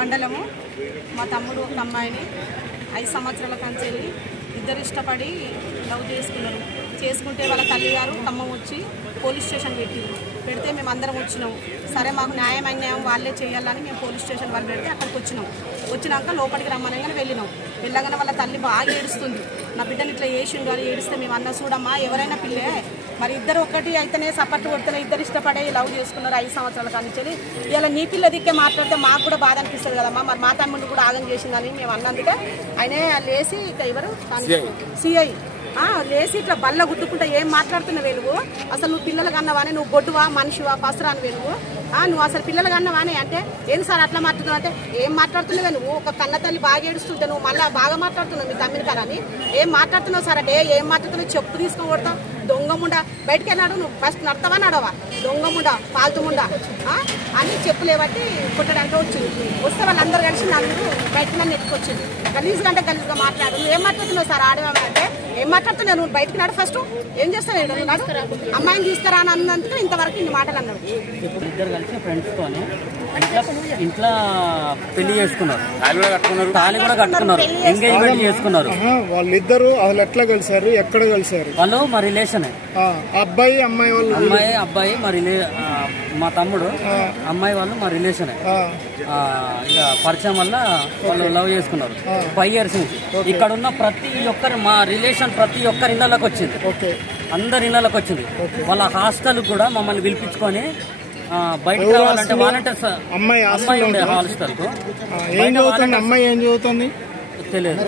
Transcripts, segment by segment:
మండలము మా తమ్ముడు ఒక అమ్మాయిని 5 సంవత్సరాల కంచెల్లి ఇద్దరు ఇష్టపడి లవ్ చేసుకుంటే వాళ్ళ తల్లిగారు ఖమ్మం వచ్చి పోలీస్ స్టేషన్ పెడితే మేము అందరం వచ్చినాం. సరే మాకు న్యాయం అన్యాయం వాళ్ళే చేయాలని మేము పోలీస్ స్టేషన్ వాళ్ళు పెడితే అక్కడికి వచ్చినాక లోపలికి రమ్మనగానే వెళ్ళగానే వాళ్ళ తల్లి బాగా ఏడుస్తుంది. నా బిడ్డని ఇట్లా చేసిండు అని ఏడిస్తే మేము అన్న చూడమ్మా ఎవరైనా పిల్లే మరి ఇద్దరు ఒకటి అయితేనే సపోర్ట్ కొడుతున్నా ఇద్దరు ఇష్టపడే లవ్ చేసుకున్నారు 5 సంవత్సరాల కానీ ఇలా నీ పిల్ల దిక్కే మాట్లాడితే మాకు కూడా బాధ అనిపిస్తుంది కదమ్మా. మరి మా తమ్ముడు కూడా ఆగం చేసిందని మేము అన్నందుకే ఆయన లేచి ఇక ఎవరు సిఐ లేచి ఇట్లా బల్ల గుద్దుకుంటా ఏం మాట్లాడుతున్నావు వెలుగు అసలు నువ్వు పిల్లలకు అన్నవానే నువ్వు గొడ్డువా మనిషివా పసరాని వెలుగు నువ్వు అసలు పిల్లలకు అన్నవానే అంటే ఏం సార్ అట్లా మాట్లాడుతున్నావు అంటే ఏం మాట్లాడుతున్నావే నువ్వు ఒక కన్న తల్లి బాగా ఏడుస్తుంటే నువ్వు మళ్ళీ బాగా మాట్లాడుతున్నావు మీ తమ్మిని కరని ఏం మాట్లాడుతున్నావు సార్ అంటే ఏం మాట్లాడుతున్నావు చెప్పు తీసుకొని కొడతావు దొంగముండా బయటకు వెళ్ళాడు నువ్వు ఫస్ట్ నడతావా నడవా దొంగముండా పాల్తుముండా అని చెప్పులేబట్టి కొట్టడానికి వచ్చింది. వస్తే వాళ్ళందరూ కలిసి నలుగురు బయటకు నన్ను ఎత్తుకొచ్చింది. గలీజ్గా అంటే గలీజ్గా మాట్లాడు నువ్వు ఏం మాట్లాడుతున్నావు సార్ ఆడవామంటే ఏం మాట్లాడుతున్నావు నువ్వు బయటకు నాడు ఫస్ట్ ఏం చేస్తావు నాడు అమ్మాయిని తీసుకురా అని అన్నందుకు ఇంతవరకు ఇన్ని మాటలు అన్నాడు. ఇద్దరు కలిసి ఫ్రెండ్స్ తోని ఇంట్లో పెళ్లి చేసుకున్నారు తాళి కూడా కట్టుకున్నారు ఎంగేజ్మెంట్ చేసుకున్నారు. వాళ్ళిద్దరు అసలు ఎట్లా కలిసారు ఎక్కడ కలిసారు? వాళ్ళు మా రిలేషన్ అబ్బాయి అమ్మాయి వాళ్ళు అబ్బాయి మా తమ్ముడు అమ్మాయి వాళ్ళు మా రిలేషన్ ఇక పరిచయం వల్ల వాళ్ళు లవ్ చేసుకున్నారు 5 years నుంచి. ఇక్కడ ఉన్న ప్రతి ఒక్కరు మా రిలేషన్ ప్రతి ఒక్కరి ఇళ్ళకి వచ్చింది అందరి ఇళ్ళకి వచ్చింది. వాళ్ళ హాస్టల్ కూడా మమ్మల్ని పిలిపించుకొని బయటకు రావాలంటే వాలంటీర్స్ అమ్మాయి ఉండే హాస్టల్ కు అమ్మాయి ఏం చదువుతుంది తెలియదు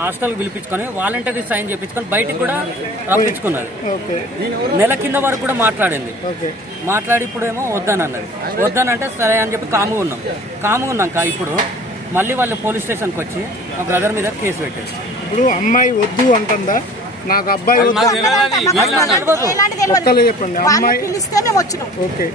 హాస్టల్ పిలిపించుకొని వాలంటీర్ సైన్ చేయించుకొని బయటకు కూడా రప్పించుకున్నారు. నెల కింద వరకు కూడా మాట్లాడి ఇప్పుడు ఏమో వద్దనంటే సరే అని చెప్పి కాముగా ఉన్నాక ఇప్పుడు మళ్ళీ వాళ్ళు పోలీస్ స్టేషన్కి వచ్చి మా బ్రదర్ మీద కేసు పెట్టారు. ఇప్పుడు అమ్మాయి వద్దు అంటుందా నాకు అబ్బాయి చెప్పండి అమ్మాయి ఓకే